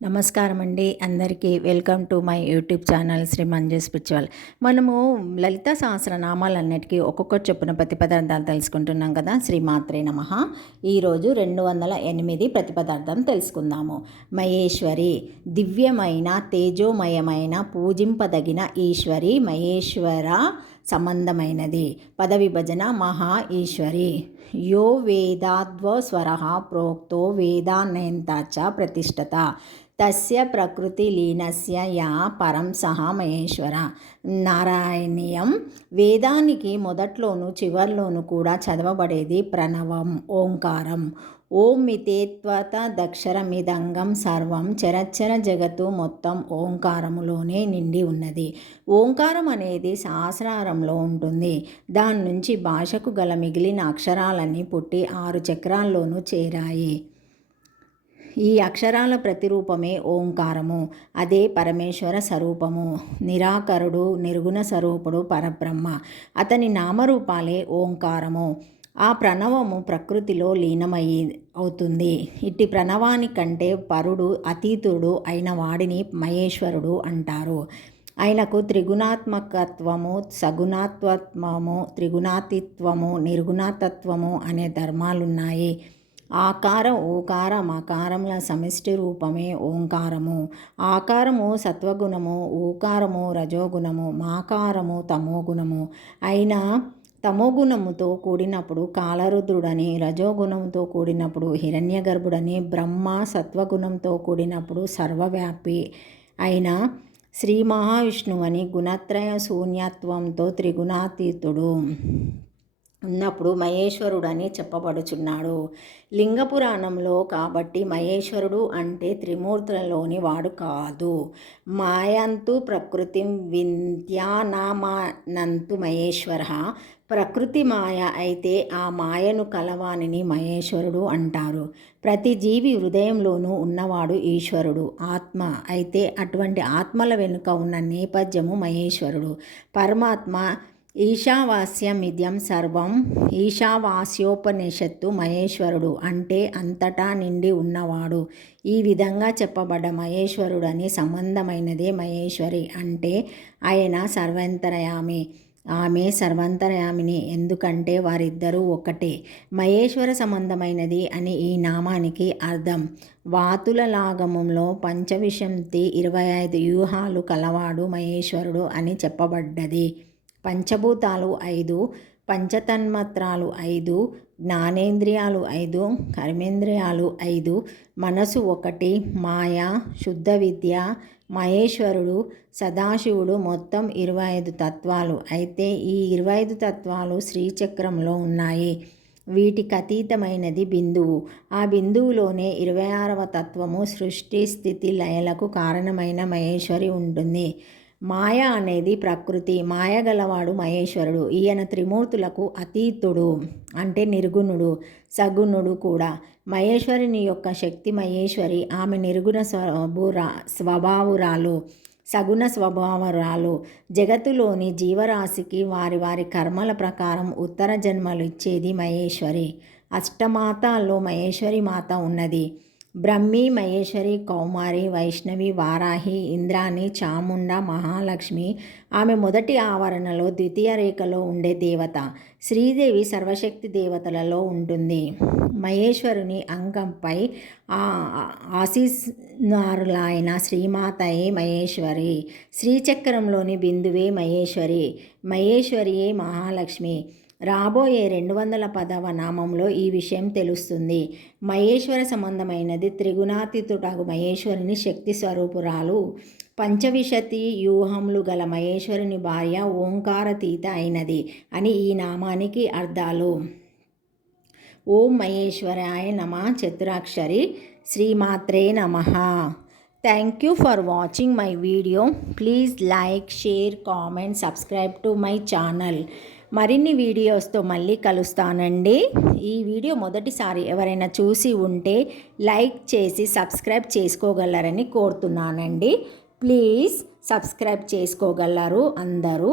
నమస్కారం అండి అందరికీ. Welcome to my YouTube channel Shri Manju spiritual. మనము లలిత సహస్రనామాలన్నిటికీ ఒక్కొక్కటి చొప్పున ప్రతిపదార్థాలు తెలుసుకుంటున్నాం కదా. శ్రీ మాత్రే నమః. ఈరోజు 208 ప్రతిపదార్థం తెలుసుకుందాము. మహేశ్వరి, దివ్యమైన తేజోమయమైన పూజింపదగిన ఈశ్వరి, మహేశ్వర సంబంధమైనది. పద విభజన మహా ఈశ్వరి. యో వేదాద్వస్వర ప్రోక్తో వేదాన్నంత చ ప్రతిష్టత తస్య ప్రకృతి లీనస్య యా పరం సహ మహేశ్వర. నారాయణీయం. వేదానికి మొదట్లోనూ చివర్లోనూ కూడా చదవబడేది ప్రణవం, ఓంకారం. ఓం మితేత్వత దక్షరమిదంగం సర్వం చరచర జగత్తు మొత్తం ఓంకారములోనే నిండి ఉన్నది. ఓంకారం అనేది సహస్రారంలో ఉంటుంది. దాని నుంచి భాషకు గల మిగిలిన అక్షరాలన్నీ పుట్టి 6 చక్రాల్లోనూ చేరాయి. ఈ అక్షరాల ప్రతిరూపమే ఓంకారము. అదే పరమేశ్వర స్వరూపము. నిరాకరుడు, నిర్గుణ స్వరూపుడు పరబ్రహ్మ. అతని నామరూపాలే ఓంకారము. ఆ ప్రణవము ప్రకృతిలో అవుతుంది. ఇట్టి ప్రణవానికంటే పరుడు, అతీతుడు అయిన వాడిని మహేశ్వరుడు అంటారు. ఆయనకు త్రిగుణాత్మకత్వము, సగుణాత్వత్వము, త్రిగుణాతిత్వము, నిర్గుణతత్వము అనే ధర్మాలున్నాయి. ఆకార, ఓకార, మకారముల సమిష్టి రూపమే ఓంకారము. ఆకారము సత్వగుణము, ఓకారము రజోగుణము, మాకారము తమోగుణము. అయినా తమోగుణముతో కూడినప్పుడు కాలరుద్రుడని, రజోగుణంతో కూడినప్పుడు హిరణ్యగర్భుడని, బ్రహ్మ సత్వగుణంతో కూడినప్పుడు సర్వవ్యాపి అయిన శ్రీ మహావిష్ణువని, గుణత్రయ శూన్యత్వంతో త్రిగుణాతీతుడు ఉన్నప్పుడు మహేశ్వరుడని చెప్పబడుచున్నాడు. లింగపురాణంలో కాబట్టి మహేశ్వరుడు అంటే త్రిమూర్తులలోని వాడు కాదు. మాయంతు ప్రకృతిం వింధ్యానామానంతు మహేశ్వర. ప్రకృతి మాయ అయితే ఆ మాయను కలవానిని మహేశ్వరుడు అంటారు. ప్రతి జీవి హృదయంలోనూ ఉన్నవాడు ఈశ్వరుడు, ఆత్మ. అయితే అటువంటి ఆత్మల వెనుక ఉన్న నేపథ్యము మహేశ్వరుడు. పరమాత్మ ఈశావాస్యమిద్యం సర్వం. ఈశావాస్యోపనిషత్తు. మహేశ్వరుడు అంటే అంతటా నిండి ఉన్నవాడు. ఈ విధంగా చెప్పబడ్డ మహేశ్వరుడని సంబంధమైనదే మహేశ్వరి. అంటే ఆయన సర్వాంతర్యామి, ఆమె సర్వాంతర్యామిని. ఎందుకంటే వారిద్దరూ ఒకటే. మహేశ్వర సంబంధమైనది అని ఈ నామానికి అర్థం. వాతుల లాగమంలో పంచవిశంతి 25 వ్యూహాలు కలవాడు మహేశ్వరుడు అని చెప్పబడ్డది. పంచభూతాలు 5, పంచతన్మాత్రాలు 5, జ్ఞానేంద్రియాలు 5, కర్మేంద్రియాలు 5, మనసు 1, మాయ, శుద్ధ విద్య, మహేశ్వరుడు, సదాశివుడు, మొత్తం 25 తత్వాలు. అయితే ఈ 25 తత్వాలు శ్రీచక్రంలో ఉన్నాయి. వీటికి అతీతమైనది బిందువు. ఆ బిందువులోనే 26వ తత్వము సృష్టి స్థితి లయలకు కారణమైన మహేశ్వరి ఉంటుంది. మాయ అనేది ప్రకృతి. మాయ గలవాడు మహేశ్వరుడు. ఈయన త్రిమూర్తులకు అతీతుడు అంటే నిర్గుణుడు, సగుణుడు కూడా. మహేశ్వరుని యొక్క శక్తి మహేశ్వరి. ఆమె నిర్గుణ స్వభావురాలు, సగుణ స్వభావరాలు. జగత్తులోని జీవరాశికి వారి వారి కర్మల ప్రకారం ఉత్తర జన్మలు ఇచ్చేది మహేశ్వరి. అష్టమాతాల్లో మహేశ్వరి మాత ఉన్నది. బ్రహ్మి, మహేశ్వరి, కౌమారి, వైష్ణవి, వారాహి, ఇంద్రాణి, చాముండ, మహాలక్ష్మి. ఆమె మొదటి ఆవరణలో ద్వితీయ రేఖలో ఉండే దేవత. శ్రీదేవి సర్వశక్తి దేవతలలో ఉంటుంది. మహేశ్వరుని అంగంపై ఆశీస్సునారులైన శ్రీమాతయే మహేశ్వరి. శ్రీచక్రంలోని బిందువే మహేశ్వరి. మహేశ్వరియే మహాలక్ష్మి. రాబోయే 210వ నామంలో ఈ విషయం తెలుస్తుంది. మహేశ్వర సంబంధమైనది త్రిగుణాతీతుడగు మహేశ్వరుని శక్తి స్వరూపురాలు. పంచవిశతి వ్యూహములు గల మహేశ్వరుని భార్య ఓంకారతీత అయినది అని ఈ నామానికి అర్థాలు. ఓం మహేశ్వరాయ నమః. చతురాక్షరి. శ్రీమాత్రే నమః. Thank you for watching my video. Please like, share, comment, subscribe to my channel. మరిన్ని వీడియోస్తో మళ్ళీ కలుస్తానండి. ఈ వీడియో మొదటిసారి ఎవరైనా చూసి ఉంటే లైక్ చేసి సబ్స్క్రైబ్ చేసుకోగలరని కోరుతున్నానండి. ప్లీజ్ సబ్స్క్రైబ్ చేసుకోగలరు అందరూ.